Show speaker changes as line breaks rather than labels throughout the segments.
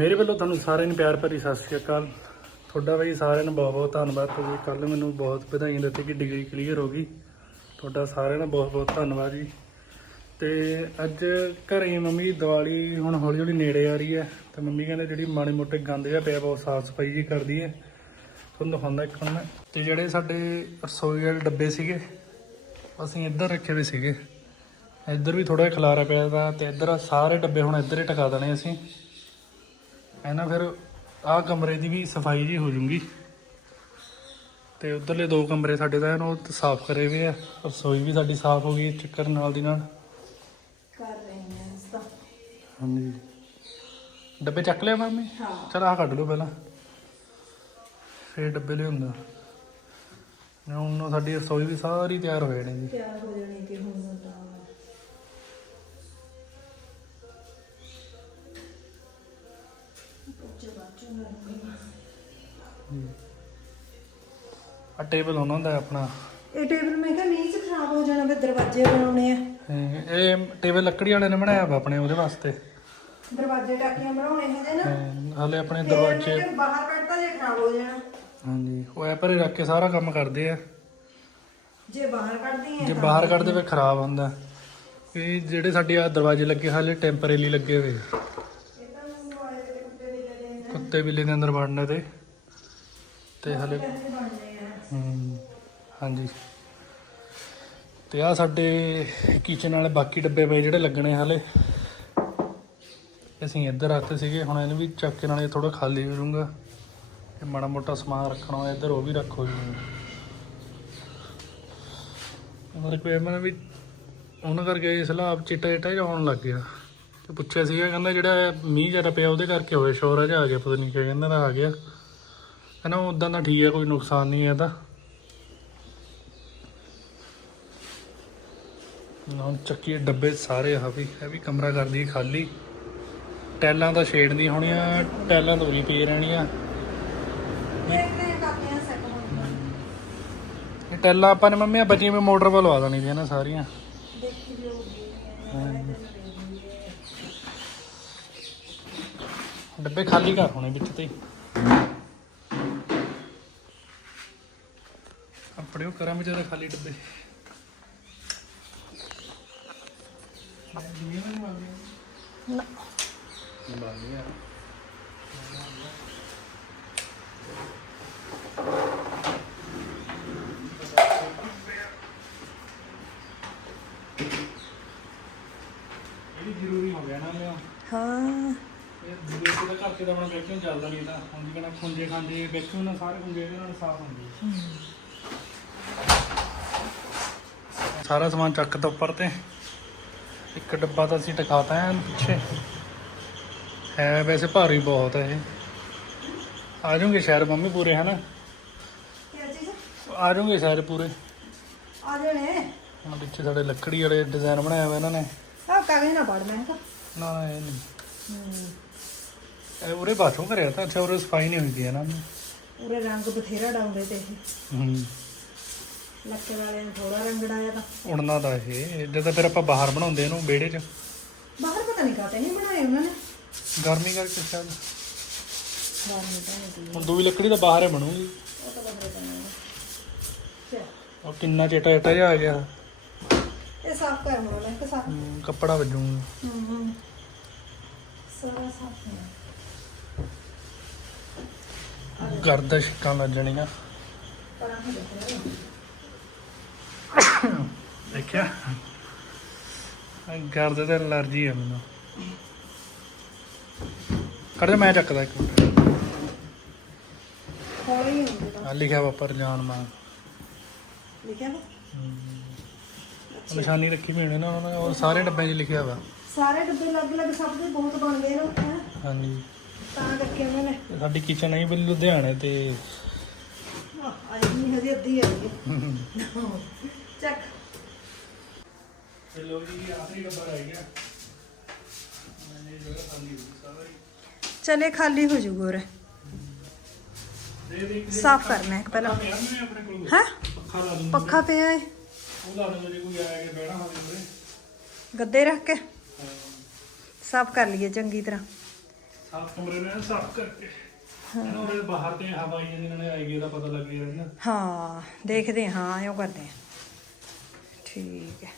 ਮੇਰੇ ਵੱਲੋਂ ਤੁਹਾਨੂੰ ਸਾਰਿਆਂ ਨੂੰ ਪਿਆਰ ਭਰੀ ਸਤਿ ਸ਼੍ਰੀ ਅਕਾਲ। ਤੁਹਾਡਾ ਬਈ ਸਾਰਿਆਂ ਨੂੰ ਬਹੁਤ ਬਹੁਤ ਧੰਨਵਾਦ। ਤੁਸੀਂ ਕੱਲ ਮੈਨੂੰ ਬਹੁਤ ਵਧਾਈਆਂ ਦਿੱਤੀ ਕਿ ਡਿਗਰੀ ਕਲੀਅਰ ਹੋ ਗਈ। ਤੁਹਾਡਾ ਸਾਰਿਆਂ ਦਾ ਬਹੁਤ ਬਹੁਤ ਧੰਨਵਾਦ ਜੀ। ਤੇ ਅੱਜ ਘਰੇ ਮੰਮੀ ਦੀ ਦੀਵਾਲੀ ਹੁਣ ਹੌਲੀ ਹੌਲੀ ਨੇੜੇ ਆ ਰਹੀ ਹੈ। ਤੇ ਮੰਮੀ ਕਹਿੰਦੇ ਜਿਹੜੀ ਮਾੜੇ ਮੋਟੇ ਗੰਦ ਜਿਹਾ ਪਿਆ ਬਹੁਤ ਸਾਫ਼ ਸਫ਼ਾਈ ਜੀ ਕਰਦੀ ਹੈ। ਤੁਹਾਨੂੰ ਦਿਖਾਉਂਦਾ ਇੱਕ ਹੁਣ ਮੈਂ। ਤੇ ਜਿਹੜੇ ਸਾਡੇ ਰਸੋਈ ਵਾਲੇ ਡੱਬੇ ਸੀਗੇ, ਅਸੀਂ ਇੱਧਰ ਰੱਖੇ ਹੋਏ ਸੀਗੇ। ਇੱਧਰ ਵੀ ਥੋੜਾ ਖਲਾਰਾ ਪਿਆ ਦਾ ਤੇ ਇੱਧਰ ਸਾਰੇ ਡੱਬੇ ਹੁਣ ਇੱਧਰ ਹੀ ਟਿਕਾ ਦੇਣੇ ਅਸੀਂ। ਐ ਨਾ ਫਿਰ ਆਹ ਕਮਰੇ ਦੀ ਵੀ ਸਫ਼ਾਈ ਜੀ ਹੋ ਜੂਗੀ। ਤੇ ਉਧਰਲੇ ਦੋ ਕਮਰੇ ਸਾਡੇ ਤਾਂ ਇਹਨੂੰ ਸਾਫ਼ ਕਰੇ ਹੋਏ ਆ। ਰਸੋਈ ਵੀ ਸਾਡੀ ਸਾਫ਼ ਹੋ ਗਈ ਚੱਕਰ ਨਾਲ ਦੀ ਨਾਲ।
ਕਰ ਰਹੇ ਹਾਂ ਇਸ ਦਾ
ਹਾਂਜੀ। ਡੱਬੇ ਚੱਕ ਲਿਆ ਮਾਮੀ?
ਹਾਂ।
ਚਲ ਆਹ ਕੱਢ ਲਓ ਪਹਿਲਾਂ। ਫੇਰ ਡੱਬੇ ਲਿਆਉਂਦਾ। ਹੁਣ ਸਾਡੀ ਰਸੋਈ ਵੀ ਸਾਰੀ ਤਿਆਰ ਹੋ ਜਾਣੀ ਜੀ।
ਤਿਆਰ ਹੋ ਜਾਣੀ ਕਿ ਹੁਣ ਤਾਂ
ਆ ਟੇਬਲ ਹੋਣਾ ਹੁੰਦਾ ਹੈ ਆਪਣਾ।
ਇਹ ਟੇਬਲ ਮੈਂ ਕਿਹਾ ਮੀਂਹ ਚ ਖਰਾਬ ਹੋ ਜਾਣਾ ਵੀ ਦਰਵਾਜ਼ੇ ਬਣਾਉਣੇ ਆ।
ਇਹ ਇਹ ਟੇਬਲ ਲੱਕੜੀ ਵਾਲੇ ਨੇ ਬਣਾਇਆ ਵਾ ਆਪਣੇ ਉਹਦੇ ਵਾਸਤੇ।
ਦਰਵਾਜ਼ੇ ਟਾਕੀਆਂ ਬਣਾਉਣੇ ਹੈਗੇ ਨਾ।
ਤੇ ਹਾਲੇ ਆਪਣੇ
ਫਿਰ ਮੈਂ
ਦਰਵਾਜ਼ੇ
ਕਿਹਾ ਬਾਹਰ ਕੱਢਤਾ ਜੇ ਖਰਾਬ ਹੋ ਜਾਣਾ।
ਹਾਂਜੀ ਉਹ ਐ ਪਰੇ ਰੱਖ ਕੇ ਸਾਰਾ ਕੰਮ ਕਰਦੇ ਆ।
ਜੇ ਬਾਹਰ ਕੱਢਦੀ
ਜੇ
ਹੈ
ਬਾਹਰ ਕੱਢਦੇ ਫਿਰ ਖਰਾਬ ਹੁੰਦਾ। ਇਹ ਜਿਹੜੇ ਸਾਡੇ ਆ ਦਰਵਾਜ਼ੇ ਲੱਗੇ ਹਾਲੇ ਟੈਂਪਰੇਰੀ ਲੱਗੇ ਹੋਏ ਆ। ਕੁੱਤੇ ਬਿੱਲੇ ਦੇ ਅੰਦਰ ਵੜਨੇ ਤੇ ਤੇ ਹਲੇ ਹਮ, ਹਾਂਜੀ। ਤੇ ਆ ਸਾਡੇ ਕਿਚਨ ਵਾਲੇ ਬਾਕੀ ਡੱਬੇ ਪਏ ਜਿਹੜੇ ਲੱਗਣੇ ਹਾਲੇ। ਅਸੀਂ ਇੱਧਰ ਰੱਖਤੇ ਸੀਗੇ ਹੁਣ ਇਹਨੂੰ ਵੀ ਚੱਕ ਕੇ ਨਾਲੇ ਥੋੜਾ ਖਾਲੀ ਹੋ ਜਾਊਗਾ ਤੇ ਮਾੜਾ ਮੋਟਾ ਸਮਾਨ ਰੱਖਣਾ ਹੋਇਆ ਇੱਧਰ ਉਹ ਵੀ ਰੱਖੋ ਜੀ। ਮਰ ਕੋਈ ਮੈਂ ਵੀ ਉਹਨਾਂ ਕਰਕੇ ਸਲਾਬ ਚਿੱਟਾ ਚਿੱਟਾ ਜਿਹਾ ਆਉਣ ਲੱਗ ਗਿਆ। ਤੇ ਪੁੱਛਿਆ ਸੀਗਾ ਕਹਿੰਦਾ ਜਿਹੜਾ ਮੀਂਹ ਜ਼ਿਆਦਾ ਪਿਆ ਉਹਦੇ ਕਰਕੇ ਹੋਇਆ ਸ਼ੋਰ ਜਿਹਾ ਆ ਗਿਆ ਪਤਾ ਨਹੀਂ ਕਿਆ ਕਹਿੰਦਾ ਦਾ ਆ ਗਿਆ। ਕਹਿੰਦਾ ਉਦਾਂ ਤਾਂ ਠੀਕ ਹੈ ਕੋਈ ਨੁਕਸਾਨ ਨਹੀਂ ਹੈ ਇਹਦਾ। ਨਾ ਚੱਕੀ ਡੱਬੇ ਸਾਰੇ ਆ ਵੀ ਇਹ ਵੀ ਕਮਰਾ ਕਰਦੀ ਹੈ ਖਾਲੀ। ਟੈਲਾਂ ਤਾਂ ਛੇੜਦੀ ਹੋਣੀਆਂ ਟੈਲਾਂ ਤਾਂ ਉਰੀ ਪਈ ਰਹਿਣੀਆਂ। ਇਹ ਟੈਲਾਂ ਆਪਾਂ ਨੇ ਮੰਮੀ ਆ ਬਚੀ ਮੈਂ ਮੋਟਰ ਵੱਲ ਲਵਾ ਦੇਣੀ ਸੀ ਨਾ ਸਾਰੀਆਂ।
ਦੇਖੀ ਜਾਊਗੀ
ਡੱਬੇ ਖਾਲੀ ਕਰ ਹੋਣੇ ਵਿੱਚ ਤੇ ਹੀ। ਆਪਣੇ ਉਹ ਕਰਾਂ ਵਿੱਚ ਤਾਂ ਖਾਲੀ ਡੱਬੇ
ਨਾ
ਇਹ ਵੀ ਜ਼ਰੂਰੀ ਹੋ ਗਿਆ ਨਾ ਲਿਆ
ਹਾਂ
ਇਹ ਘਰ ਤੇ ਆਪਣਾ ਵੈਕਿਊਮ ਚੱਲਦਾ ਨਹੀਂ ਤਾਂ। ਹੁਣ ਜੀ ਕਹਿੰਦਾ ਖੁੰਝੇ ਖਾਂਦੇ ਵੈਕਿਊਮ ਨਾਲ ਸਾਰੇ ਖੁੰਝੇ ਇਹਦੇ ਨਾਲ ਸਾਫ਼ ਹੁੰਦੇ ਆ। ਸਾਰਾ ਸਮਾਨ ਚੱਕ ਤਾ ਉੱਪਰ ਤੇ। ਇੱਕ ਡੱਬਾ ਤਾਂ ਅਸੀਂ ਟਿਕਾਤਾ ਹੈ ਪਿੱਛੇ। ਹੈ ਵੈਸੇ ਭਾਰੀ ਬਹੁਤ ਹੈ ਇਹ। ਆ ਜਾਓਗੇ ਸ਼ਾਇਦ ਮੰਮੀ ਪੂਰੇ ਹੈ ਨਾ
ਕੀ ਚੀਜ਼?
ਆ ਜਾਓਗੇ ਸ਼ਾਇਦ ਪੂਰੇ।
ਆ ਜਾਣੇ।
ਹੁਣ ਪਿੱਛੇ ਸਾਡੇ ਲੱਕੜੀ ਵਾਲੇ ਡਿਜ਼ਾਈਨ ਬਣਾਇਆ ਹੋਇਆ ਇਹਨਾਂ ਨੇ।
ਆ ਕਾਗਜ਼ ਨਾ ਪੜ ਮੈਂ ਕਿਹਾ।
ਨਾ ਨਾ ਇਹ ਨਹੀਂ। ਇਹ ਉਰੇ ਬਾਥਰੂਮ ਕਰਿਆ ਤਾਂ ਅੱਛਾ ਉਰੇ ਸਫ਼ਾਈ ਨਹੀਂ ਹੁੰਦੀ ਹੈ ਨਾ।
ਪੂਰੇ ਰੰਗ ਬਥੇਰਾ ਡਾਉਂਦੇ ਤੇ ਇਹ।
ਹੂੰ।
ਲੱਕੇ ਵਾਲੇ ਨੇ ਥੋੜਾ ਰੰਗ ਡਾਇਆ ਤਾਂ।
ਉੜਨਾ ਦਾ ਇਹ ਤਾਂ ਫਿਰ ਆਪਾਂ ਬਾਹਰ ਬਣਾਉਂਦੇ ਇਹਨੂੰ ਵਿਹੜੇ 'ਚ।
ਬਾਹਰ ਪਤਾ ਨਹੀਂ ਕਾਤੇ ਨਹੀਂ ਬਣਾਏ ਉਹਨਾਂ ਨੇ।
ਗਰਮੀ ਕਰਕੇ ਸ਼ਾਇਦ।
ਬਾਹਰ ਨਹੀਂ ਬਣਾਏ
ਹੁਣ ਦੂਈ ਲੱਕੜੀ ਤਾਂ ਬਾਹਰ ਹੀ ਬਣੂਗੀ।
ਉਹ ਤਾਂ ਬਦਲੇ ਤਾਂ ਨਹੀਂ ਚਲ।
ਉਹ ਕਿੰਨਾ ਚੇਟਾ ਚੇਟਾ ਜਿਹਾ ਆ ਗਿਆ।
ਇਹ ਸਾਫ਼ ਕਰ ਲੈ ਕਿ ਸਾਫ਼।
ਹੂੰ, ਕੱਪੜਾ ਵੱਜੂਗਾ।
ਹੂੰ ਹੂੰ। ਸਾਰਾ ਸਾਫ਼ ਹੈ
ਗਰਦਾ ਛਿੱਕਾਂ ਲੱਜਣੀਆਂ ਦੇਖਿਆ? ਗਰਦ ਤੇ ਅਲਰਜੀ ਆ ਮੈਨੂੰ। ਕਰ ਮੈਂ ਚੱਕਦਾ ਇੱਕ ਮਿੰਟ।
ਹੌਲੀ ਹੁੰਦੇ
ਆ ਲਿਖਿਆ ਵਾ ਪਰ ਜਾਨ ਮਾਂ
ਲਿਖਿਆ ਵਾ?
ਨਿਸ਼ਾਨੀ ਰੱਖੀ ਵੀ ਹੋਣੀ ਨਾ ਉਹਨਾਂ ਨੇ ਔਰ ਸਾਰੇ ਡੱਬਿਆਂ 'ਚ ਲਿਖਿਆ ਵਾ।
ਸਾਰੇ ਡੱਬੇ ਲੱਗ ਲੱਗ ਸਭ ਦੇ ਬਹੁਤ ਬਣ ਗਏ ਨਾ ਹੈਂ।
ਹਾਂਜੀ।
ਤਾਂ ਕਰਕੇ ਉਹਨਾਂ ਨੇ।
ਸਾਡੀ ਕਿਚਨ ਆਈ ਬਈ ਲੁਧਿਆਣੇ ਤੇ।
ਆਹ ਆਈ ਨਹੀਂ ਹਜੇ ਅੱਧੀ ਆਈ ਹੈ ਚੱਕ।
ਤੇ ਲੋ ਜੀ ਆਖਰੀ ਡੱਬਾ ਰਹਿ ਗਿਆ। ਮੈਨੇ ਜਗ੍ਹਾ ਖਾਲੀ ਹੋ ਗਈ ਸਾਰੀ
ਚਲੇ ਖਾਲੀ ਹੋ
ਦੇ ਦੇ ਇੱਕ
ਸਾਫ਼ ਕਰਨਾ ਹੈ ਪਹਿਲਾਂ।
ਪਿਆ ਮੈਂ ਆਪਣੇ ਕੋਲ?
ਹੈ?
ਪੱਖਾ ਲਾ ਦੂੰਗਾ।
ਪੱਖਾ ਪਿਆ ਹੈ
ਉਹ ਲਾ ਦੂੰਗਾ ਜੇ ਕੋਈ ਆਇਆ ਕਿ ਬਹਿਣਾ ਹੋਵੇ ਉਹਦੇ
ਗੱਦੇ ਰੱਖ ਕੇ। ਸਾਫ਼ ਕਰ ਲਈਏ ਚੰਗੀ ਤਰ੍ਹਾਂ।
ਸਾਫ਼ ਕਮਰੇ ਨੇ ਸਾਫ਼ ਕਰਕੇ। ਇਹਨਾਂ ਉਹਦੇ ਬਾਹਰ ਤੇ ਹਵਾ ਆਈ ਜਾਂਦੀ ਨਾਲੇ ਆਏਗੀ ਦਾ ਪਤਾ ਲੱਗ ਜਾਂਦਾ
ਹਾਂ ਦੇਖਦੇ ਹਾਂ ਐਂ ਕਰਦੇ ਹਾਂ। ਠੀਕ ਹੈ।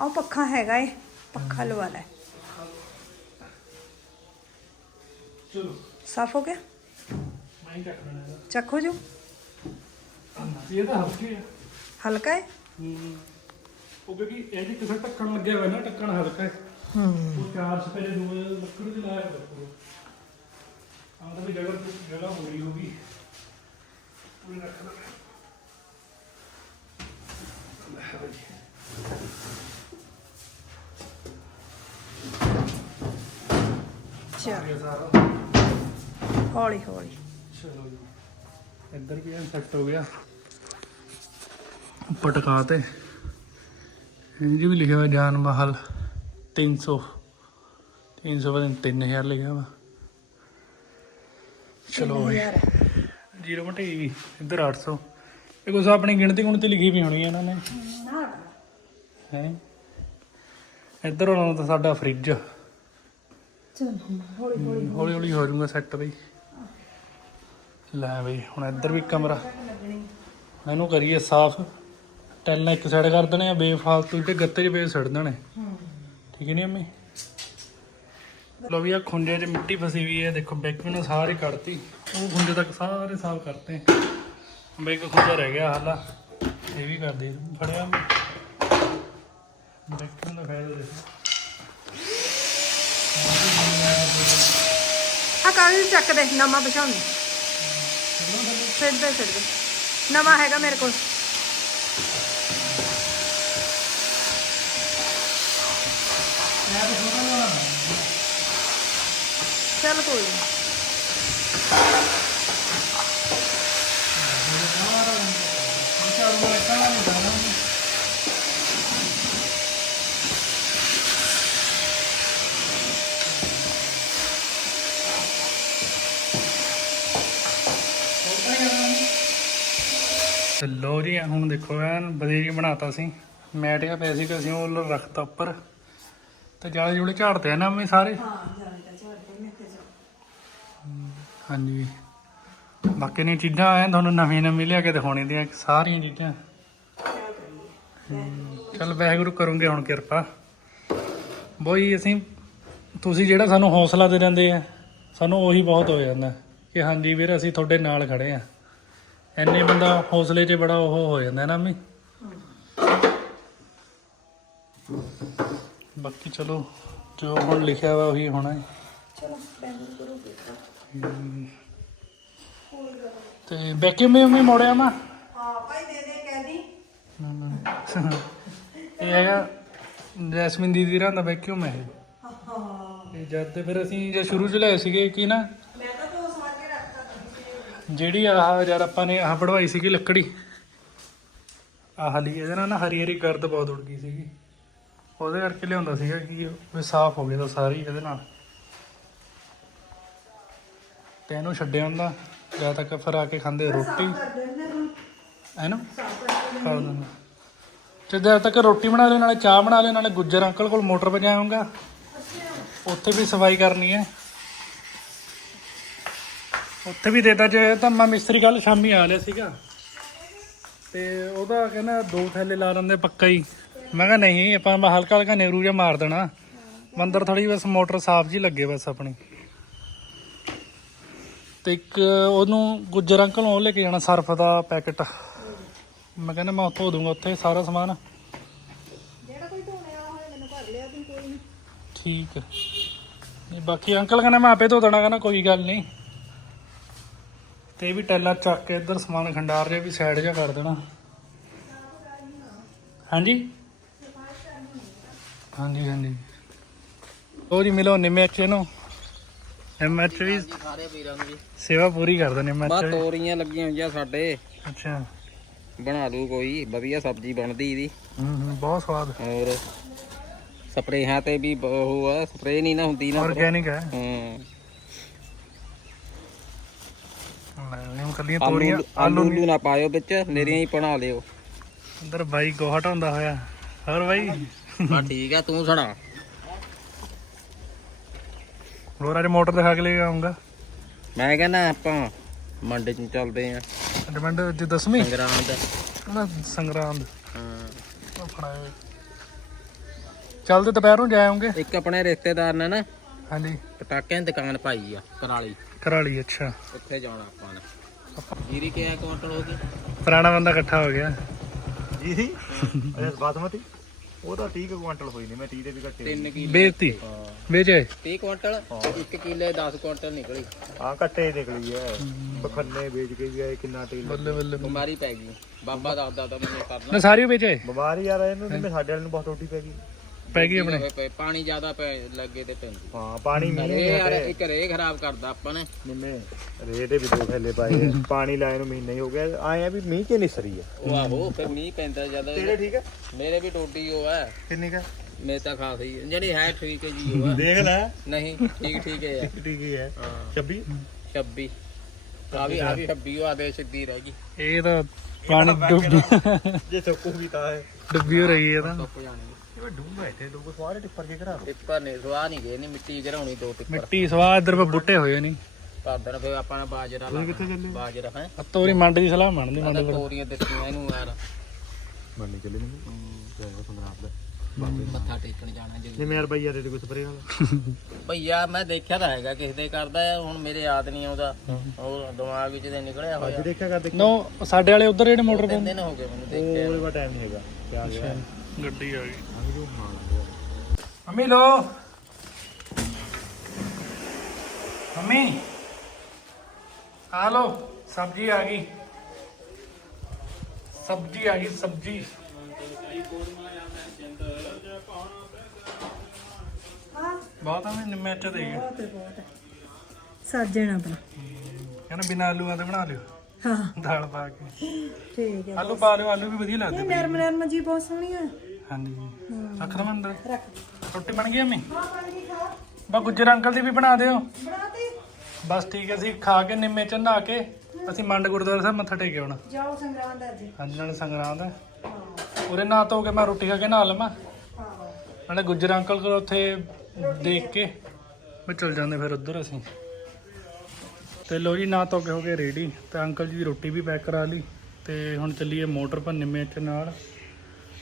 ਆਹ ਪੱਖਾ ਹੈਗਾ ਏ ਪੱਖਾ ਲਵਾ ਲੈ।
ਚਲੋ।
ਸਾਫ਼ ਹੋ ਗਿਆ?
ਮੈਂ ਹੀ ਚੱਕ ਲੈਣਾ
ਚੱਖੋ ਜੋ।
ਇਹ ਤਾਂ ਹਲਕੇ ਆ।
ਹਲਕਾ ਹੈ
ਹੂੰ। ਉਹ ਕਿਉਂਕਿ ਕਿਸੇ ਲੱਗਿਆ ਹੋਇਆ ਨਾ ਢੱਕਣ ਹਲਕਾ ਹੈ।
ਹੂੰ।
ਉਹ ਚਾਰ ਸਪੇਰੇ ਦੂਏ ਲੱਕੜ ਦੀ ਲਾਇਆ ਰੱਖੋ ਆਹ ਤਾਂ ਵੀ ਜਗ੍ਹਾ ਜਗ੍ਹਾ ਹੋ ਗਈ। ਹੋਗੀ ਪੂਰੀ ਰੱਖ ਲਓ ਲੈ ਬਈ।
ਚਲ
ਇਹ ਸਾਰਾ।
ਹੌਲੀ ਹੌਲੀ।
ਚਲੋ ਜੀ। ਇੱਧਰ ਵੀ ਸੈੱਟ ਹੋ ਗਿਆ। ਉੱਪਰ ਟਕਾ ਤੇ। ਇਹ ਜੀ ਵੀ ਲਿਖਿਆ ਹੋਇਆ ਜਾਨ ਮਹਲ 300 300 ਪਤਾ ਨਹੀਂ 3000 ਲਿਖਿਆ ਵਾ। ਚਲੋ ਬਈ
ਯਾਰ
ਜੀਰੋ ਮਟੇ ਇੱਧਰ 800 ਇਹ ਕੁਛ ਆਪਣੀ ਗਿਣਤੀ ਗੁਣਤੀ ਲਿਖੀ ਵੀ ਹੋਣੀ ਹੈ ਇਹਨਾਂ ਨੇ। ਹੈ? ਇੱਧਰ ਹੋਣਾ ਤਾਂ ਸਾਡਾ ਫ੍ਰਿਜ
ਚਲ ਹੌਲੀ ਹੌਲੀ।
ਹੌਲੀ ਹੌਲੀ ਹੋ ਜਾਊਗਾ ਸੈੱਟ ਬਈ। ਲੈ ਬਈ ਹੁਣ ਇੱਧਰ ਵੀ ਕਮਰਾ।
ਲੱਗਣੀ।
ਇਹਨੂੰ ਕਰੀਏ ਸਾਫ਼। ਟੈਲਾਂ ਇੱਕ ਸਾਈਡ ਕਰ ਦੇਣੇ ਆ ਬੇਫਾਲਤੂ ਤੇ ਗੱਤੇ 'ਚ ਬੇ ਸੜ ਦੇਣੇ। ਠੀਕ ਨਹੀਂ ਅੰਮੀ? ਲੋ ਵੀ ਆ ਖੁੰਝੇ 'ਚ ਮਿੱਟੀ ਫਸੀ ਹੋਈ ਹੈ ਦੇਖੋ ਬੈਕ ਨੂੰ ਸਾਰੀ ਕੱਢਤੀ। ਉਹ ਖੁੰਝੇ ਤੱਕ ਸਾਰੇ ਸਾਫ਼ ਕਰਤੇ। ਬਈ ਇੱਕ ਖੁੰਝਾ ਰਹਿ ਗਿਆ ਹਾਲਾ। ਇਹ ਵੀ ਕਰ ਦੇ ਫੜਿਆ ਬੈਕ ਨੂੰ ਫਾਇਦਾ ਦੇਖੋ।
ਆ ਕਾਗਜ਼ ਚੱਕ ਦੇ ਨਵਾਂ ਦੇ ਛੱਡ ਦੇ। ਨਵਾਂ ਹੈਗਾ ਮੇਰੇ ਕੋਲ। ਚੱਲ ਕੋਈ।
ਤੇ ਲੋ ਜੀ ਹੁਣ ਦੇਖੋ ਐਨ ਬਦੇਰੀ ਬਣਾਤਾ ਸੀ। ਮੈਟ ਜਿਹਾ ਪਿਆ ਸੀ ਕਿ ਅਸੀਂ ਉਹ ਰੱਖਤਾ ਉੱਪਰ। ਤੇ ਜਾਲੇ ਜੁਲੇ ਝਾੜਦੇ ਆ ਨਾ ਮੈਂ ਸਾਰੇ?
ਹਾਂ ਜਾਣਦਾ ਛੱਡ ਦੇ ਮੈਂ ਤੇ ਜਾ
ਹਾਂਜੀ। ਬਾਕੀ ਨੇ ਚੀਜ਼ਾਂ ਐ ਤੁਹਾਨੂੰ ਨਵੀਂ ਨਵੀਂ ਲਿਆ ਕੇ ਦਿਖਾਉਣੀ ਦੀਆਂ ਸਾਰੀਆਂ ਚੀਜ਼ਾਂ। ਹਮ, ਚੱਲ ਵਾਹਿਗੁਰੂ ਕਰੂੰਗੇ ਹੁਣ ਕਿਰਪਾ। ਬੋਈ ਅਸੀਂ ਤੁਸੀਂ ਜਿਹੜਾ ਸਾਨੂੰ ਹੌਸਲਾ ਦੇ ਦਿੰਦੇ ਆ ਸਾਨੂੰ ਉਹੀ ਬਹੁਤ ਹੋ ਜਾਂਦਾ। ਕਿ ਹਾਂਜੀ ਵੀਰ ਅਸੀਂ ਤੁਹਾਡੇ ਨਾਲ ਖੜੇ ਆ। ਐਨੇ ਬੰਦਾ ਹੌਸਲੇ 'ਚ ਬੜਾ ਉਹ ਹੋ ਜਾਂਦਾ ਨਾ ਮੈਂ ਬਾਕੀ ਚਲੋ ਜੋ ਹੁਣ ਲਿਖਿਆ ਵਾ ਉਹੀ ਹੋਣਾ ਹੈ।
ਚਲੋ ਬੈਂਗਲ ਕਰੋ
ਤੇ ਬੈਕੇ ਮੇ ਮੇ ਮੋੜਿਆ ਮਾ
ਹਾਂ ਭਾਈ ਦੇ ਦੇ ਕਹਿ ਦੀ।
ਇਹ ਹੈਗਾ ਜੈਸਮਿਨ ਦੀਦੀ ਰਾਂ ਦਾ ਵੈਕਿਊਮ ਹੈ
ਹਾਂ
ਇਹ। ਇਹ ਜਦ ਤੇ ਫਿਰ ਅਸੀਂ ਜੇ ਸ਼ੁਰੂ ਚ ਲਏ ਸੀਗੇ ਕਿ ਨਾ
ਮੈਂ ਤਾਂ ਤੋਂ ਸਮਾਰ ਕੇ ਰੱਖਤਾ
ਜਿਹੜੀ ਆਹ ਯਾਰ ਆਪਾਂ ਨੇ ਆਹ ਵੜਵਾਈ ਸੀਗੀ ਲੱਕੜੀ ਆਹ ਲਈ ਇਹਦੇ ਨਾਲ ਨਾ ਹਰੀ ਹਰੀ ਗਰਦ ਬਹੁਤ ਉੜ ਗਈ ਸੀਗੀ। ਉਹਦੇ ਕਰਕੇ ਲਿਆਉਂਦਾ ਸੀਗਾ ਕਿ ਵੀ ਸਾਫ਼ ਹੋ ਗਿਆ ਤਾਂ ਸਾਰੀ ਇਹਦੇ ਨਾਲ। ਤੇ ਇਹਨੂੰ ਛੱਡਿਆ ਹੁੰਦਾ। ਜਦ ਤੱਕ ਫਿਰ ਆ ਕੇ ਖਾਂਦੇ ਰੋਟੀ।
ਕਰ
ਹੈ ਨਾ
ਸਾਫ਼ ਕਰਕੇ
ਖਾ ਦਿੰਦਾ ਤੇ ਜਦ ਤੱਕ ਰੋਟੀ ਬਣਾ ਲਿਓ, ਨਾਲੇ ਚਾਹ ਬਣਾ ਲਿਓ, ਨਾਲੇ ਗੁੱਜਰ ਅੰਕਲ ਕੋਲ ਮੋਟਰ ਪਜਾਉਂਗਾ ਉੱਥੇ ਵੀ ਸਫ਼ਾਈ ਕਰਨੀ ਹੈ। ਉੱਥੇ ਵੀ ਦੇਤਾ ਜੇ ਤਾਂ ਮੈਂ ਮਿਸਤਰੀ ਕੱਲ ਸ਼ਾਮੀ ਆ ਲਿਆ ਸੀਗਾ। ਤੇ ਉਹਦਾ ਕਹਿੰਦਾ ਦੋ ਥੈਲੇ ਲਾ ਦਿੰਦੇ ਪੱਕਾ ਹੀ। ਮੈਂ ਕਿਹਾ ਨਹੀਂ, ਆਪਾਂ ਮੈਂ ਹਲਕਾ ਹਲਕਾ ਨੇਰੂ ਜਿਹਾ ਮਾਰ ਦੇਣਾ। ਮੰਦਰ ਥੋੜੀ ਬਸ ਮੋਟਰ ਸਾਫ਼ ਜੀ ਲੱਗੇ ਬਸ ਆਪਣੀ। ਤੇ ਇੱਕ ਉਹਨੂੰ ਗੁੱਜਰ ਅੰਕਲ ਨੂੰ ਉਹ ਲੈ ਕੇ ਜਾਣਾ ਸਰਫ ਦਾ ਪੈਕਟ। ਮੈਂ ਕਹਿੰਦਾ ਮੈਂ ਧੋ ਦੂੰਗਾ ਉੱਥੇ ਸਾਰਾ ਸਮਾਨ।
ਜਿਹੜਾ ਕੋਈ ਧੋਣੇ ਵਾਲਾ ਹੋਏ ਮੈਨੂੰ ਭਰ ਲਿਆ ਤੂੰ ਕੋਈ ਨਹੀਂ।
ਠੀਕ ਹੈ। ਨਹੀਂ, ਬਾਕੀ ਅੰਕਲ ਕਹਿੰਦਾ ਮੈਂ ਆਪੇ ਧੋ ਦੇਣਾ ਕਹਿੰਦਾ ਕੋਈ ਗੱਲ ਨਹੀਂ। ਤੇ ਇਹ ਵੀ ਟੈਲਾ ਚੱਕ ਕੇ ਇੱਧਰ ਸਮਾਨ ਖੰਡਾਰ ਜਿਹਾ ਵੀ ਸਾਈਡ ਜਿਹਾ ਕਰ ਦੇਣਾ। ਹਾਂਜੀ? ਹਾਂਜੀ ਹਾਂਜੀ। ਉਹ ਜੀ ਮਿਲੋ ਨਿਮੈਚ ਨੂੰ। ਨਿਮੈਚ ਵੀ
ਸਾਰੇ ਵੀਰਾਂ ਨੂੰ ਜੀ
ਸੇਵਾ ਪੂਰੀ ਕਰ ਦਿੰਦੇ ਨਿਮੈਚ ਵੀ
ਤੋਰੀਆਂ ਲੱਗੀਆਂ ਹੋਈਆਂ ਸਾਡੇ।
ਅੱਛਾ।
ਬਣਾ ਲੂ ਕੋਈ ਵਧੀਆ ਸਬਜ਼ੀ ਬਣਦੀ ਇਹਦੀ।
ਹੂੰ ਹੂੰ ਬਹੁਤ ਸਵਾਦ।
ਔਰ ਸਪਰੇਹਾਂ ਤੇ ਵੀ ਬ- ਉਹ ਆ ਸਪਰੇ ਨਹੀਂ ਨਾ ਹੁੰਦੀ ਨਾ।
ਆਰਗੈਨਿਕ ਹੈ।
ਹੂੰ।
ਲੈ ਕੱਲੀਆਂ ਤੋਰੀਆਂ
ਆਲੂ ਉਲੂ ਨਾ ਪਾਇਓ ਵਿੱਚ ਨੇਰੀਆਂ ਹੀ ਬਣਾ ਲਿਓ।
ਅੰਦਰ ਬਾਈ ਗੋਹਾ ਢਾਉਂਦਾ ਹੋਇਆ। ਹੋਰ ਬਾਈ?
ਬਾ ਠੀਕ ਆ ਤੂੰ ਸੁਣਾ।
ਹੋਰ ਅੱਜ ਮੋਟਰ ਦਿਖਾ ਕੇ ਲੈ ਕੇ ਆਉਂਗਾ।
ਮੈਂ ਕਹਿੰਦਾ ਆਪਾਂ ਮੰਡੇ ਚ ਚੱਲਦੇ ਆ।
ਡਿਮਾਂਡ ਅੱਜ ਦਸਵੀਂ?
ਸੰਗਰਾਮ ਦਾ
ਨਾ ਸੰਗਰਾਂਦ।
ਹਾਂ।
ਉਹ ਫੜਾਏ ਚੱਲਦੇ ਦੁਪਹਿਰ ਨੂੰ ਜਾਵਾਂਗੇ
ਇੱਕ ਆਪਣੇ ਰਿਸ਼ਤੇਦਾਰ ਨੇ ਨਾ
ਹਾਂਜੀ।
ਪਟਾਕਿਆਂ ਦੀ ਦੁਕਾਨ ਪਾਈ ਆ ਕਰਾਲੀ।
ਕਰਾਲੀ ਅੱਛਾ।
ਉੱਥੇ ਜਾਣਾ ਆਪਾਂ ਨੇ। ਜੀਰੀ ਕਿਆ ਕੁਆਂਟਲ ਹੋ ਗਈ?
ਪੁਰਾਣਾ ਬੰਦਾ ਇਕੱਠਾ ਹੋ ਗਿਆ।
ਜੀ ਅਜੇ ਬਾਸਮਤੀ? ਉਹ ਤਾਂ 30 ਕੁ ਕੁਆਂਟਲ ਹੋਈ ਨਹੀਂ ਮੈਂ 30 ਦੇ ਵੀ ਘੱਟੇ
3 ਕਿਲੇ।
ਬੇਤੀ ਵੇਚੇ
30 ਕੁਆਂਟਲ 1 ਕਿਲੇ 10 ਕੁਆਂਟਲ ਨਿਕਲੀ।
ਆ ਘੱਟੇ ਨਿਕਲੀ ਐ। ਬਖੰਨੇ ਵੇਚ ਕੇ ਵੀ ਆਏ ਕਿੰਨਾ ਤੇਲ
ਬੱਲੇ ਬੱਲੇ
ਬਿਮਾਰੀ ਪੈ ਗਈ। ਬਾਬਾ ਦੱਸਦਾ ਤਾਂ ਮੈਨੂੰ
ਨਾ
ਕਰਨਾ।
ਸਾਰੀ ਵੇਚੇ
ਬਿਮਾਰ ਯਾਰ ਇਹਨੂੰ ਸਾਡੇ ਵਾਲੇ ਨੂੰ ਬਹੁਤ ਰੋਟੀ ਪੈ ਗਈ।
ਪੈ ਗਈ ਆਪਣੇ?
ਪਏ, ਪਾਣੀ ਜ਼ਿਆਦਾ ਪੈ ਲੱਗੇ ਤੇ ਪੈਂਦੀ
ਹਾਂ ਪਾਣੀ ਮੀਂਹ
ਇਹ ਯਾਰ ਇੱਕ ਰੇ ਖਰਾਬ ਕਰਦਾ ਆਪਾਂ ਨੇ।
ਨਿੰਮੇ ਰੇ ਦੇ ਵੀ ਦੋ ਥੈਲੇ ਪਾਏ ਆ। ਪਾਣੀ ਲਾਏ ਨੂੰ ਮਹੀਨਾ ਹੀ ਹੋ ਗਿਆ ਆਏ ਆ ਵੀ ਮੀਂਹ ਚ ਨਿਸਰੀ ਆ?
ਉਹ ਆਹੋ ਫਿਰ ਮੀਂਹ ਪੈਂਦਾ
ਤੇਰੇ ਠੀਕ ਹੈ
ਮੇਰੇ ਵੀ ਟੋਟੀ ਉਹ ਹੈ
ਕਿੰਨੀ ਕਾ
ਮੇਰੇ ਤਾਂ ਖਾਸ ਹੀ ਹੈ। ਜਿਹੜੀ ਹੈ ਠੀਕ ਹੈ ਜੀ ਉਹ ਹੈ
ਦੇਖ ਲੈ।
ਨਹੀਂ ਠੀਕ ਠੀਕ ਹੈ ਯਾਰ।
ਠੀਕ ਹੀ ਹੈ।
ਹਾਂ।
26
26 ਆ ਵੀ ਆ ਵੀ 26 ਉਹ ਆਦੇ ਸਿੱਧੀ ਰਹਿ ਗਈ।
ਇਹ ਤਾਂ ਪਾਣੀ ਡੁੱਬੀ
ਜੇ ਸੁੱਕੂਗੀ ਤਾਂ ਹੈ
ਡੁੱਬੀ ਹੋ ਰਹੀ ਹੈ ਤਾਂ।
ਟੁੱਪ ਜਾਣੀ।
ਇਹ ਡੂੰਗਾ ਇੱਥੇ ਡੂੰਗਾ ਸਾਰੇ ਟਿੱਪਰ ਕੇ ਘਰਾ
ਟਿੱਪਰ ਨੇ ਸਵਾਹ ਨਹੀਂ ਗਏ ਨਹੀਂ ਮਿੱਟੀ ਘਰਾਉਣੀ ਦੋ ਟਿੱਪਰ।
ਮਿੱਟੀ ਸਵਾਹ ਇੱਧਰ ਬੁੱਟੇ ਹੋਏ ਨਹੀਂ
ਕਰਦਣ ਫਿਰ ਆਪਾਂ ਨੇ ਬਾਜਰਾ ਲਾ ਬਾਜਰਾ ਹੈ?
ਤੋਰੀ ਮੰਡ ਦੀ ਸਲਾਹ ਮੰਨਦੀ ਮੰਡ
ਤਾਂ ਤੋਰੀਆਂ ਦਿੱਤੀਆਂ ਇਹਨੂੰ ਯਾਰ।
ਮੰਨੀ ਚੱਲੇ ਨਹੀਂ ਜਾਏਗਾ ਸੰਗਰਾਮ ਦਾ।
ਮੱਥਾ ਟੇਕਣ ਜਾਣਾ ਜੀ
ਨਿੰਮੇ ਯਾਰ ਬਈਆ ਦੇ ਕੋਈ ਸਪਰੇ ਵਾਲਾ।
ਭਈਆ ਮੈਂ ਦੇਖਿਆ ਤਾਂ ਹੈਗਾ ਕਿਸੇ ਦੇ ਕਰਦਾ ਹੈ, ਹੁਣ ਮੇਰੇ ਯਾਦ ਨਹੀਂ ਆਉਂਦਾ। ਉਹ ਦਿਮਾਗ ਵਿੱਚ ਤੇ ਨਿਕਲਿਆ ਹੋਇਆ।
ਅੱਜ ਦੇਖਿਆ ਕਰ ਦੇਖ
ਨੋ ਸਾਡੇ ਵਾਲੇ ਉਧਰ ਜਿਹੜੇ ਮੋਟਰ
ਤਿੰਨ ਦਿਨ ਹੋ ਗਏ ਮੈਨੂੰ ਦੇਖਿਆ।
ਉਹਦੇ ਕੋਲ ਟਾਈਮ ਨਹੀਂ ਹੈਗਾ। ਪਿਆ ਗਿਆ?
ਗੱਡੀ ਆ ਗਈ। ਮੰਮੀ ਲੋ ਮੰਮੀ ਆ ਲੋ ਸਬਜ਼ੀ ਆ ਗਈ। ਸਬਜ਼ੀ ਆ ਗਈ ਸਬਜ਼ੀ। ਬਹੁਤ ਆ ਮੈਂ ਨਿੰਮੇ ਚ ਦੇ ਗਿਆ
ਸਾਜਣ ਆਪਣਾ।
ਕਹਿੰਦਾ ਬਿਨਾਂ ਆਲੂਆਂ ਦੇ ਬਣਾ ਲਿਓ।
ਹਾਂ।
ਦਾਲ ਪਾ ਕੇ।
ਠੀਕ ਹੈ।
ਆਲੂ ਪਾ ਲਿਓ ਆਲੂ ਵੀ ਵਧੀਆ ਲੱਗਦੇ
ਨਰਮ ਨਰਮ ਜੀ ਬਹੁਤ ਸੋਹਣੀ ਆ
ਹਾਂਜੀ। ਰੱਖ ਦਵਾਂ ਅੰਦਰ।
ਰੱਖ।
ਰੋਟੀ ਬਣ ਗਈ ਅੰਮੀ? ਬਾ ਗੁੱਜਰ ਅੰਕਲ ਦੀ ਵੀ ਬਣਾ ਦਿਓ। ਬਸ ਠੀਕ ਹੈ ਅਸੀਂ ਖਾ ਕੇ ਨਿੰਮੇ ਚ ਨਹਾ ਕੇ ਅਸੀਂ ਮੰਡ ਗੁਰਦੁਆਰਾ ਸਾਹਿਬ ਮੱਥਾ ਟੇਕ ਆਉਣਾ।
ਜਾਓ ਸੰਗਰਾਂਦ ਅੱਜ।
ਹਾਂਜੀ ਨਾਲ ਸੰਗਰਾਂਦ ਹੈ। ਉਰੇ ਨਹਾ ਧੋ ਕੇ ਮੈਂ ਰੋਟੀ ਖਾ ਕੇ ਨਹਾ ਲਵਾਂ।
ਹਾਂ।
ਨਾਲੇ ਗੁੱਜਰ ਅੰਕਲ ਕੋਲ ਉੱਥੇ ਦੇਖ ਕੇ ਮੈਂ ਚਲ ਜਾਂਦੇ ਫਿਰ ਉੱਧਰ ਅਸੀਂ। ਤੇ ਲੋ ਜੀ ਨਾ ਧੋ ਕੇ ਹੋ ਗਏ ਰੈਡੀ ਤੇ ਅੰਕਲ ਜੀ ਦੀ ਰੋਟੀ ਵੀ ਪੈਕ ਕਰਾ ਲਈ ਤੇ ਹੁਣ ਚੱਲੀਏ ਮੋਟਰ ਪਰ ਨਿੰਮੇ ਚ ਨਾਲ।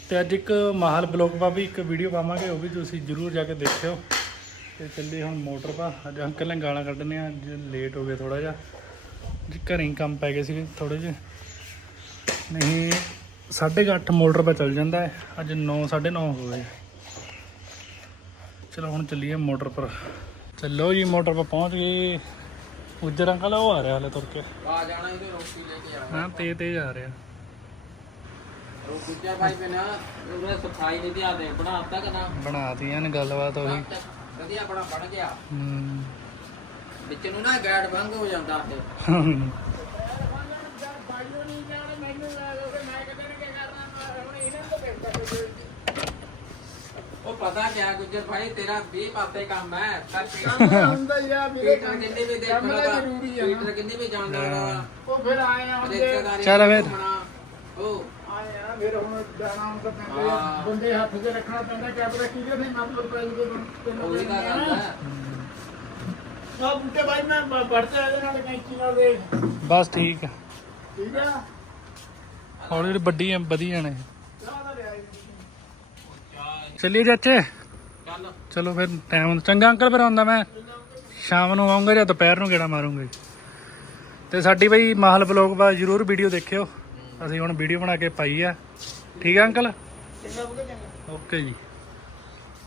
ਤੇ ਅੱਜ ਇੱਕ ਮਾਹਲ ਬਲੌਗ ਪਾ ਵੀ ਇੱਕ ਵੀਡੀਓ ਪਾਵਾਂਗੇ ਉਹ ਵੀ ਤੁਸੀਂ ਜਰੂਰ ਜਾ ਕੇ ਦੇਖਿਓ। ਤੇ ਚੱਲੀਏ ਹੁਣ ਮੋਟਰ ਪਾ। ਅੱਜ ਅੰਕਲ ਨੇ ਗਾਲਾਂ ਕੱਢਣੇ ਆ ਅੱਜ ਲੇਟ ਹੋ ਗਏ ਥੋੜਾ ਜਿਹਾ। ਜੀ ਘਰੇ ਹੀ ਕੰਮ ਪੈ ਗਏ ਸੀ ਥੋੜੇ ਜਿਹੇ। ਨਹੀਂ 8:30 ਮੋਟਰ ਪਾ ਚੱਲ ਜਾਂਦਾ ਹੈ। ਅੱਜ 9 9:30 ਹੋ ਗਏ। ਚਲੋ ਹੁਣ ਚੱਲੀਏ ਮੋਟਰ ਪਰ। ਚੱਲੋ ਜੀ ਮੋਟਰ ਪਰ ਪਹੁੰਚ ਗਏ। ਉੱਜਰ ਅੰਕਲ ਉਹ ਆ ਰਿਹਾ ਹਲੇ ਤੁਰ ਕੇ।
ਆ ਜਾਣਾ ਇਹਦੇ ਰੋਟੀ ਲੈ ਕੇ ਆਣਾ
ਹਾਂ ਤੇਜ਼ ਤੇਜ਼ ਆ ਰਿਹਾ।
ਦੂਜਾ ਭਾਈ ਬਿਨਾ ਉਹਨੇ ਸਫ਼ਾਈ ਨਹੀਂ ਧਿਆ ਦੇ ਬਣਾਤਾ ਕਿ ਨਾ?
ਬਣਾਤੀਆਂ ਨੇ ਗੱਲਬਾਤ ਉਹੀ
ਵਧੀਆ ਬਣਾ ਬਣ ਗਿਆ।
ਹੂੰ।
ਵਿੱਚ ਨੂੰ ਨਾ ਗੈਡ ਭੰਗ ਹੋ ਜਾਂਦਾ ਤੇ ਉਹ ਪਤਾ ਕਿਆ ਗੁੱਜਰ ਭਾਈ ਤੇਰਾ 20 ਪਾਸੇ ਕੰਮ ਹੈ ਕਰ ਹੁੰਦਾ ਯਾਰ ਮੇਰੇ ਕੰਮ। ਕਿੰਨੇ ਵੀ ਦੇਖ ਲਗਾ ਪੀਟਰ ਕਿੰਨੇ ਵੀ ਜਾਣਦਾ ਹੋਣਾ
ਉਹ ਫਿਰ ਆਏ ਆ
ਰਿਸ਼ਤੇਦਾਰੀ
ਚੱਲ ਫਿਰ।
ਉਹ
ਫਿਰ ਹੁਣ ਜਾਣਾ ਹੁਣ ਤਾਂ ਪੈਂਦੇ ਆ।
ਹਾਂ।
ਬੰਦੇ ਹੱਥ 'ਚ ਰੱਖਣਾ ਪੈਂਦਾ ਕਿ ਆਪਣਾ ਕੀ ਕਰਦੇ ਮਤਲਬ ਪੈ ਜੂਗੇ ਤੈਨੂੰ
ਉਹੀ ਤਾਂ ਗੱਲ ਹੈ।
ਆ ਬੁੱਟੇ ਭਾਈ ਮੈਂ ਪੜਤੇ ਇਹਦੇ ਨਾਲ ਕੈਂਚੀ ਨਾਲ ਦੇ।
ਬਸ ਠੀਕ ਆ।
ਠੀਕ ਆ?
ਹੌਲੀ ਹੌਲੀ ਵੱਡੀ ਆ ਵਧੀਆ ਨੇ
ਚਾਹ ਦਾ ਲਿਆ
ਚੱਲੀਏ ਚਾਚੇ
ਚੱਲ।
ਚਲੋ ਫਿਰ ਟਾਈਮ ਚੰਗਾ ਅੰਕਲ ਫਿਰ ਆਉਂਦਾ ਮੈਂ। ਸ਼ਾਮ ਨੂੰ ਆਉਂਗਾ ਜਾਂ ਦੁਪਹਿਰ ਨੂੰ ਗੇੜਾ ਮਾਰੂੰਗਾ ਜੀ। ਤੇ ਸਾਡੀ ਬਈ ਮਾਹਲ ਬਲੌਗ ਬਾ ਜਰੂਰ ਵੀਡੀਓ ਦੇਖਿਓ। ਅਸੀਂ ਹੁਣ ਵੀਡੀਓ ਬਣਾ ਕੇ ਪਾਈ ਆ। ਠੀਕ ਆ ਅੰਕਲ? ਓਕੇ ਜੀ।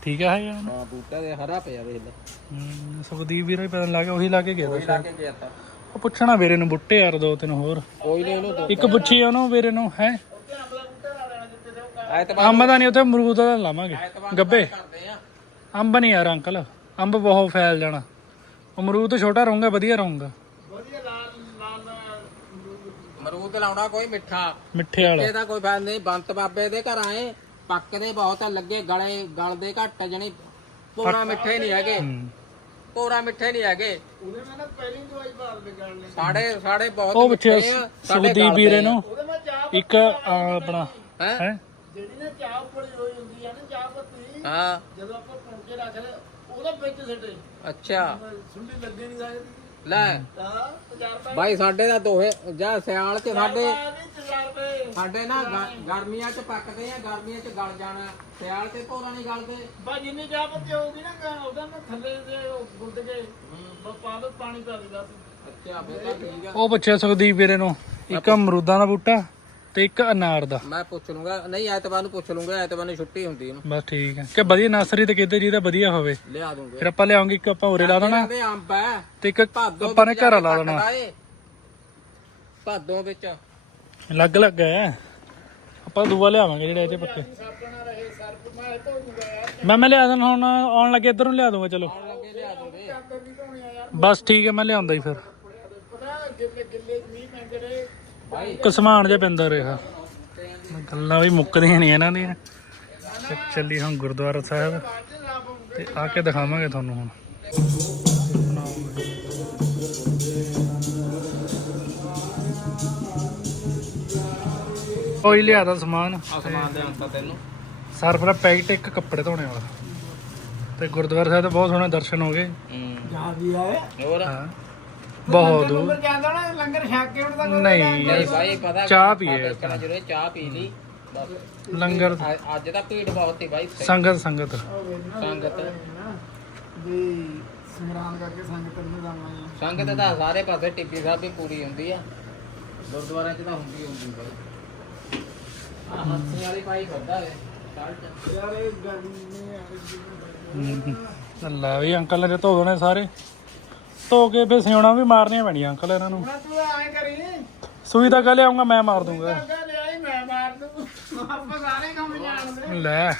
ਠੀਕ ਆ ਹੈ
ਹਾਂ ਬੂਟਾ ਦੇ ਹਰਾ ਪਿਆ ਵੇਖ ਲੈ।
ਸੁਖਦੀਪ ਵੀਰ ਵੀ ਪਤਾ ਨੀ ਲੱਗਾ ਉਹੀ ਲਾ ਕੇ ਗਿਆ ਤਾ
ਲਾ
ਸ਼ਾਇਦ
ਕੇ ਗਿਆ ਤਾ।
ਉਹ ਪੁੱਛਣਾ ਵੀਰੇ ਨੂੰ ਬੁੱਟੇ ਯਾਰ ਦੋ ਤਿੰਨ ਹੋਰ।
ਕੋਈ ਨਹੀਂ ਉਹਨੂੰ
ਇੱਕ ਪੁੱਛੀ ਉਹਨੂੰ ਵੀਰੇ ਨੂੰ ਹੈ?
ਐਤਵਾਰ
ਅੰਬ ਦਾ ਨਹੀਂ ਉੱਥੇ ਅਮਰੂਦ ਦਾ ਲਾਵਾਂਗੇ। ਗੱਬੇ। ਅੰਬ ਨਹੀਂ ਯਾਰ ਅੰਕਲ। ਅੰਬ ਬਹੁਤ ਫੈਲ ਜਾਣਾ। ਅਮਰੂਦ ਛੋਟਾ ਰਹੂੰਗਾ ਵਧੀਆ ਰਹੂੰਗਾ।
ਮਰੂਦ ਲਾਉਣਾ ਕੋਈ ਮਿੱਠਾ।
ਮਿੱਠੇ ਵਾਲਾ।
ਇਹਦਾ ਕੋਈ ਫਾਇਦਾ ਨਹੀਂ ਬੰਤ ਬਾਬੇ ਦੇ ਘਰ ਆਏ ਪੱਕਦੇ ਬਹੁਤ ਆ, ਲੱਗੇ ਗਲੇ ਗਲਦੇ ਘੱਟ ਜਣੀ। ਪੂਰਾ ਮਿੱਠੇ ਨਹੀਂ ਹੈਗੇ। ਪੂਰਾ ਮਿੱਠੇ ਨਹੀਂ ਹੈਗੇ।
ਉਹਦੇ ਮੈਂ ਨਾ ਪਹਿਲੀ ਦਵਾਈ ਦੇ ਗਾਲ ਨੇ
ਸਾਡੇ ਸਾਡੇ ਬਹੁਤ
ਉਹ ਪਿੱਛੇ
ਮਿੱਠੇ ਆ, ਸਾਡੇ
ਸੁਖਦੀਪ ਵੀਰੇ ਨੂੰ ਇੱਕ ਆਪਣਾ
ਹੈ?
ਜਿਹੜੀ ਨਾ ਚਾਹ ਉੱਪਰ ਹੋਈ ਹੁੰਦੀ ਆ ਨਾ ਚਾਹ ਪੱਤੀ
ਹਾਂ।
ਜਦੋਂ ਆਪਾਂ ਕੇ ਰੱਖ ਲੈ ਉਹਦਾ ਵਿੱਚ ਸਿੱਟੇ।
ਅੱਛਾ।
ਸੁੰਡੀ ਲੱਗੇ ਨਹੀਂ ਸਕਦੀ
ਲੈ।
ਤਾਂ
ਸਾਡੇ ਦਾ ਦੋਹੇ ਜਾਂ ਸਿਆਲ ਚ ਸਾਡੇ ਸਾਡੇ ਨਾ ਗ- ਗਰਮੀਆਂ ਚ ਪੱਕਦੇ ਆ ਗਰਮੀਆਂ ਚ ਗਲ ਜਾਣਾ। ਸਿਆਲ ਤੇ ਭੋਰਾ ਨਹੀਂ ਗਲਦੇ।
ਬਾ ਜਿੰਨੀ ਚਾਹ ਪੱਤੀ ਹੋਊਗੀ ਨਾ ਗਾ- ਉਹਦਾ ਨਾ ਥੱਲੇ ਦੇ ਉਹ ਗੁੱਦ ਕੇ ਬਾ ਪਾ ਦੋ ਪਾਣੀ ਪਾ ਦੇ ਦੱਸ।
ਅੱਛਾ ਫੇਰ ਤਾਂ ਠੀਕ ਆ।
ਉਹ ਪੁੱਛਿਆ ਸੁਖਦੀਪ ਵੀਰੇ ਨੂੰ ਇੱਕ ਅਮਰੂਦਾਂ ਦਾ ਬੂਟਾ। ਤੇ ਇੱਕ ਅਨਾਰ ਦਾ।
ਮੈਂ ਪੁੱਛ ਲੂੰਗਾ। ਨਹੀਂ ਐਤਵਾਰ ਨੂੰ ਪੁੱਛ ਲੂੰਗਾ ਐਤਵਾਰ ਨੂੰ ਛੁੱਟੀ ਹੁੰਦੀ ਉਹਨੂੰ।
ਬਸ ਠੀਕ ਹੈ। ਕਿ ਵਧੀਆ ਨਰਸਰੀ ਤੇ ਕਿਤੇ ਜਿਹਦਾ ਵਧੀਆ ਹੋਵੇ।
ਲਿਆ ਦੂੰਗੇ।
ਫਿਰ ਆਪਾਂ ਲਿਆਉਂਗੇ ਇੱਕ ਆਪਾਂ ਉਰੇ ਲਾ ਦੇਣਾ।
ਦੇ ਅੰਬ ਹੈ।
ਤੇ ਇੱਕ
ਭਾਦੋ
ਆਪਾਂ ਨੇ ਘਰ ਲਾ ਦੇਣਾ।
ਭਾਦੋਂ ਵਿੱਚ।
ਲੱਗ ਲੱਗ ਹੈ। ਆਪਾਂ ਦੂਆ ਲਿਆਵਾਂਗੇ ਜਿਹੜੇ ਇਹਦੇ ਪੱਕੇ।
ਰਹੇ ਸਰਪ ਮੈਂ
ਮੈਂ ਲਿਆ ਦੇਣਾ ਹੁਣ ਆਉਣ ਲੱਗੇ ਇੱਧਰ ਲਿਆ ਦੂੰਗਾ ਚਲੋ। ਬਸ ਠੀਕ ਹੈ ਮੈਂ ਲਿਆਉਂਦਾ ਹੀ ਫਿਰ
ਪਤਾ ਗਿੱਲੇ ਗਿੱਲੇ ਮੀਂਹ ਪੈਂਦੇ ਰਹੇ
ਭਾਈ
ਇੱਕ ਸਮਾਨ ਜਿਹਾ ਪੈਂਦਾ ਰਿਹਾ। ਗੱਲਾਂ ਵੀ ਮੁੱਕਦੀਆਂ ਨਹੀਂ ਇਹਨਾਂ ਦੀਆਂ। ਤੇ ਚੱਲੀ ਹੁਣ ਗੁਰਦੁਆਰਾ ਸਾਹਿਬ। ਤੇ ਆ ਕੇ ਦਿਖਾਵਾਂਗੇ ਤੁਹਾਨੂੰ ਹੁਣ। ਕੋਈ ਲਿਆਦਾ ਸਮਾਨ।
ਆਸਮਾਨ ਦੇ ਅੰਤ ਤੈਨੂੰ।
ਸਰਫ ਦਾ ਪੈਕਟ ਇੱਕ ਕੱਪੜੇ ਧੋਣੇ ਵਾਲਾ। ਤੇ ਗੁਰਦੁਆਰਾ ਸਾਹਿਬ ਦੇ ਬਹੁਤ ਸੋਹਣੇ ਦਰਸ਼ਨ ਹੋ ਗਏ।
ਹੂੰ।
ਜਾ ਵੀ ਆਏ
ਹੋਰ?
ਹਾਂ। ਬਹੁਤ ਦੂਰ।
ਲੰਗਰ ਜਾਂਦਾ ਨਾ ਲੰਗਰ ਛਕ ਕੇ ਉੱਠਦਾ
ਨਹੀਂ
ਨਹੀਂ। ਭਾਈ ਪਤਾ
ਚਾਹ ਪੀਏ
ਦੇਖਣਾ ਜਰੂਰ ਚਾਹ ਪੀ ਲਈ। ਬਸ।
ਲੰਗਰ
ਅ- ਅੱਜ ਤਾਂ ਭੀੜ ਬਹੁਤ ਸੀ ਭਾਈ।
ਸੰਗਤ ਸੰਗਤ।
ਸੰਗਤ।
ਵੀ ਸੰਗਰਾਮ ਕਰਕੇ ਸੰਗਤ ਨੂੰ ਜਾਣਾ
ਸੰਗਤ ਤਾਂ ਸਾਰੇ ਪਾਸੇ ਟਿੱਬੀ ਸਾਹਿਬ ਵੀ ਪੂਰੀ ਹੁੰਦੀ ਆ। ਗੁਰਦੁਆਰਿਆਂ 'ਚ ਤਾਂ ਹੁੰਦੀ ਹੁੰਦੀ ਭਾਈ। ਆ ਹੱਥੀ ਵਾਲੀ ਪਾਈ ਖੱਦਾ ਵੇ ਸ਼ਰਟ
ਯਾਰ ਇਹ ਗਰਮੀ ਆ।
ਹਮ, ਲੈ ਵੀ ਅੰਕਲ ਨੇ ਧੋ ਦੇਣੇ ਸਾਰੇ। ਧੋ ਕੇ ਫੇ ਸਿਉਣਾ ਵੀ ਮਾਰਨੀਆਂ ਪੈਣੀਆਂ ਅੰਕਲ ਇਹਨਾਂ ਨੂੰ।
ਹੁਣ ਤੂੰ ਐਂ ਕਰੀ।
ਸੂਈ ਤਾਂ ਕਹ ਲਿਆਉਂਗਾ ਮੈਂ ਮਾਰ ਦੂੰਗਾ।
ਅੱਗਾ ਲਿਆਈ ਮੈਂ ਮਾਰ ਦੂੰ। ਆਪਾਂ ਸਾਰੇ ਕੰਮ ਜਾਣਦੇ
ਲੈ।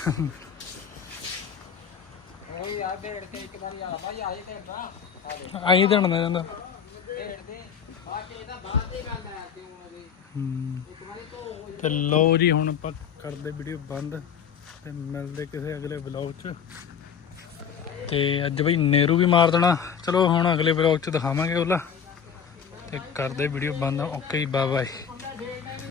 ਉਹ ਯਾਰ ਭੇੜ ਤੇ ਇੱਕ ਵਾਰੀ ਆ ਭਾਈ ਆਏ ਤੇ ਨਾ ਆ ਦੇ
ਆਹੀ ਦੇਣ ਦਾ ਜਾਂਦਾ
ਭੇੜ ਦੇ ਬਾਕੀ ਇਹਦਾ ਬਾਅਦ ਦੀ ਗੱਲ ਹੈ ਕਿਉਂ ਉਹਦੀ।
ਹਮ,
ਇੱਕ ਵਾਰੀ ਧੋ
ਤੇ ਲਓ ਜੀ ਹੁਣ ਆਪਾਂ ਕਰਦੇ ਵੀਡੀਓ ਬੰਦ ਤੇ ਮਿਲਦੇ ਕਿਸੇ ਅਗਲੇ ਵਲੌਗ 'ਚ। ਤੇ ਅੱਜ ਬਈ ਨੇਰੂ ਵੀ ਮਾਰ ਦੇਣਾ। ਚਲੋ ਹੁਣ ਅਗਲੇ ਵਲੌਗ 'ਚ ਦਿਖਾਵਾਂਗੇ ਉਹਲਾ। ਤੇ ਕਰਦੇ ਵੀਡੀਓ ਬੰਦ। Okay bye bye